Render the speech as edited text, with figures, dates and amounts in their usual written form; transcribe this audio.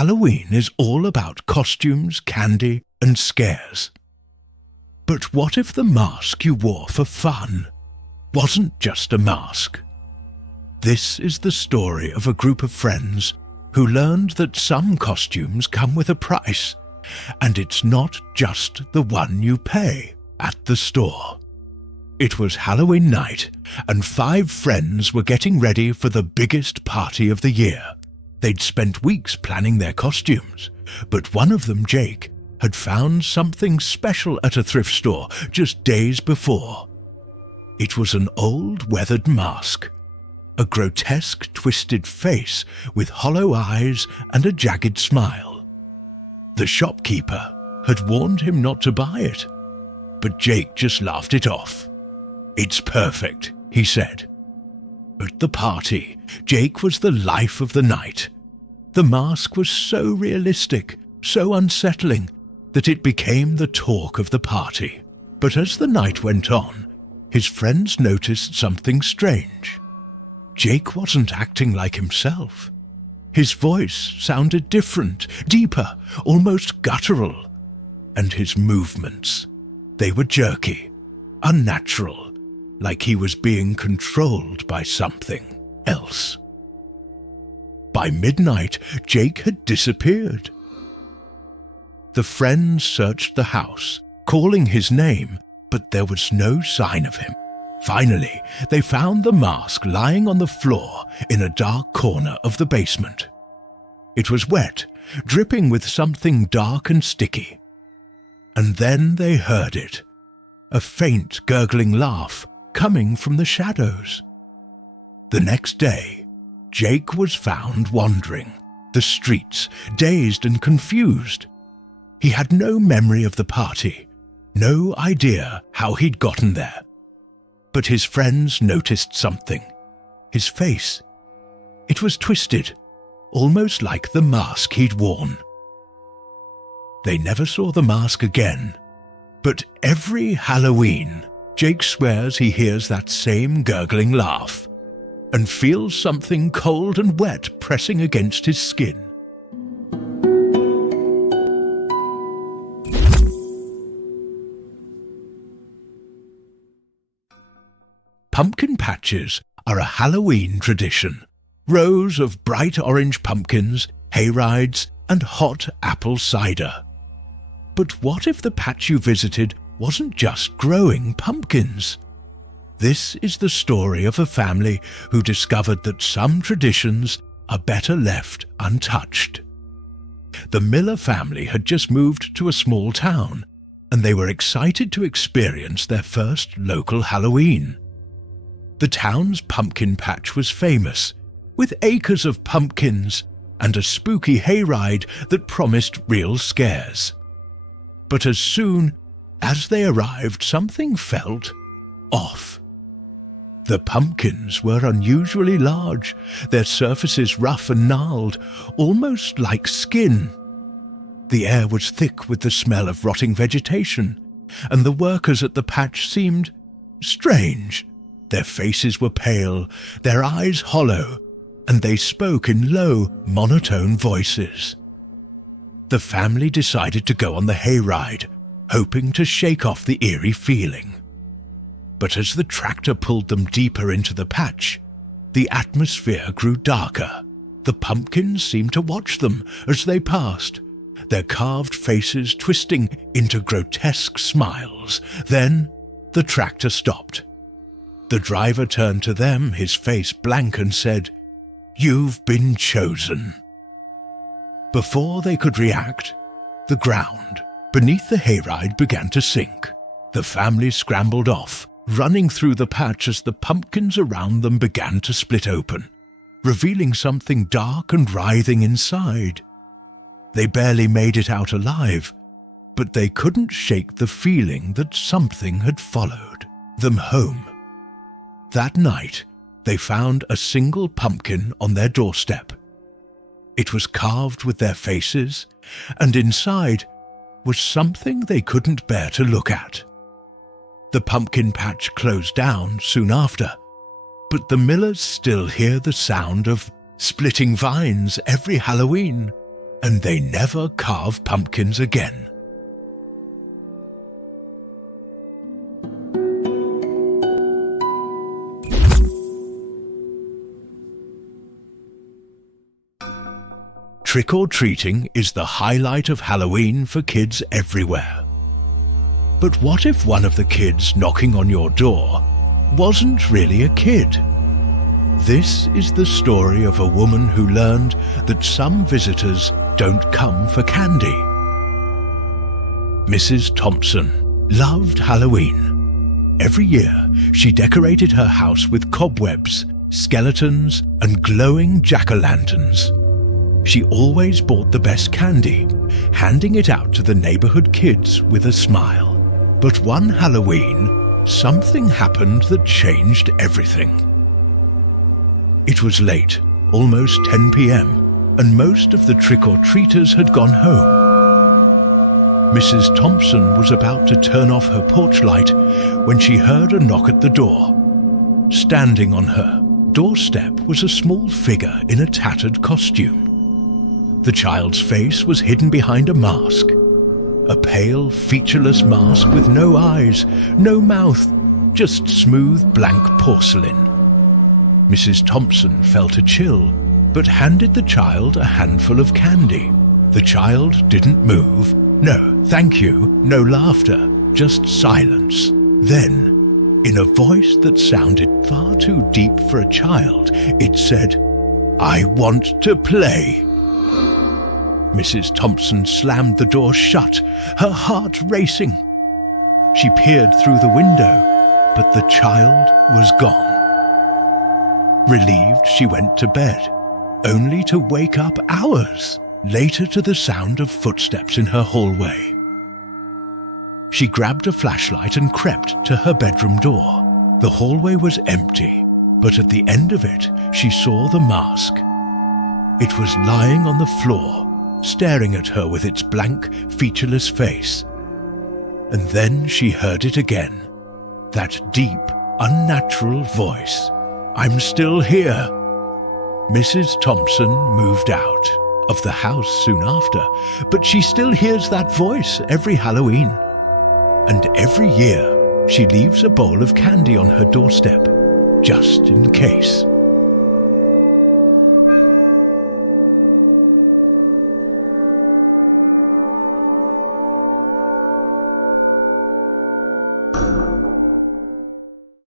Halloween is all about costumes, candy, and scares. But what if the mask you wore for fun wasn't just a mask? This is the story of a group of friends who learned that some costumes come with a price, and it's not just the one you pay at the store. It was Halloween night, and 5 friends were getting ready for the biggest party of the year. They'd spent weeks planning their costumes, but one of them, Jake, had found something special at a thrift store just days before. It was an old weathered mask, a grotesque twisted face with hollow eyes and a jagged smile. The shopkeeper had warned him not to buy it, but Jake just laughed it off. "It's perfect," he said. At the party, Jake was the life of the night. The mask was so realistic, so unsettling, that it became the talk of the party. But as the night went on, his friends noticed something strange. Jake wasn't acting like himself. His voice sounded different, deeper, almost guttural. And his movements, they were jerky, unnatural, like he was being controlled by something else. By midnight, Jake had disappeared. The friends searched the house, calling his name, but there was no sign of him. Finally, they found the mask lying on the floor in a dark corner of the basement. It was wet, dripping with something dark and sticky. And then they heard it, a faint gurgling laugh coming from the shadows. The next day, Jake was found wandering the streets, dazed and confused. He had no memory of the party, no idea how he'd gotten there. But his friends noticed something. His face. It was twisted, almost like the mask he'd worn. They never saw the mask again, but every Halloween, Jake swears he hears that same gurgling laugh and feels something cold and wet pressing against his skin. Pumpkin patches are a Halloween tradition. Rows of bright orange pumpkins, hayrides, and hot apple cider. But what if the patch you visited wasn't just growing pumpkins? This is the story of a family who discovered that some traditions are better left untouched. The Miller family had just moved to a small town, and they were excited to experience their first local Halloween. The town's pumpkin patch was famous, with acres of pumpkins and a spooky hayride that promised real scares. But as soon as they arrived, something felt off. The pumpkins were unusually large, their surfaces rough and gnarled, almost like skin. The air was thick with the smell of rotting vegetation, and the workers at the patch seemed strange. Their faces were pale, their eyes hollow, and they spoke in low, monotone voices. The family decided to go on the hayride, hoping to shake off the eerie feeling. But as the tractor pulled them deeper into the patch, the atmosphere grew darker. The pumpkins seemed to watch them as they passed, their carved faces twisting into grotesque smiles. Then the tractor stopped. The driver turned to them, his face blank, and said, "You've been chosen." Before they could react, the ground beneath the hayride began to sink. The family scrambled off, running through the patch as the pumpkins around them began to split open, revealing something dark and writhing inside. They barely made it out alive, but they couldn't shake the feeling that something had followed them home. That night, they found a single pumpkin on their doorstep. It was carved with their faces, and inside was something they couldn't bear to look at. The pumpkin patch closed down soon after, but the Millers still hear the sound of splitting vines every Halloween. and they never carve pumpkins again. Trick-or-treating is the highlight of Halloween for kids everywhere. But what if one of the kids knocking on your door wasn't really a kid? This is the story of a woman who learned that some visitors don't come for candy. Mrs. Thompson loved Halloween. Every year, she decorated her house with cobwebs, skeletons, and glowing jack-o'-lanterns. She always bought the best candy, handing it out to the neighborhood kids with a smile. But one Halloween, something happened that changed everything. It was late, almost 10 p.m., and most of the trick-or-treaters had gone home. Mrs. Thompson was about to turn off her porch light when she heard a knock at the door. Standing on her doorstep was a small figure in a tattered costume. The child's face was hidden behind a mask. A pale, featureless mask with no eyes, no mouth, just smooth, blank porcelain. Mrs. Thompson felt a chill, but handed the child a handful of candy. The child didn't move. No, thank you, no laughter, just silence. Then, in a voice that sounded far too deep for a child, it said, "I want to play." Mrs. Thompson slammed the door shut, her heart racing. She peered through the window, but the child was gone. Relieved, she went to bed, only to wake up hours later to the sound of footsteps in her hallway. She grabbed a flashlight and crept to her bedroom door. The hallway was empty, but at the end of it, she saw the mask. It was lying on the floor, staring at her with its blank, featureless face. And then she heard it again, that deep, unnatural voice. "I'm still here." Mrs. Thompson moved out of the house soon after, but she still hears that voice every Halloween. And every year, she leaves a bowl of candy on her doorstep, just in case.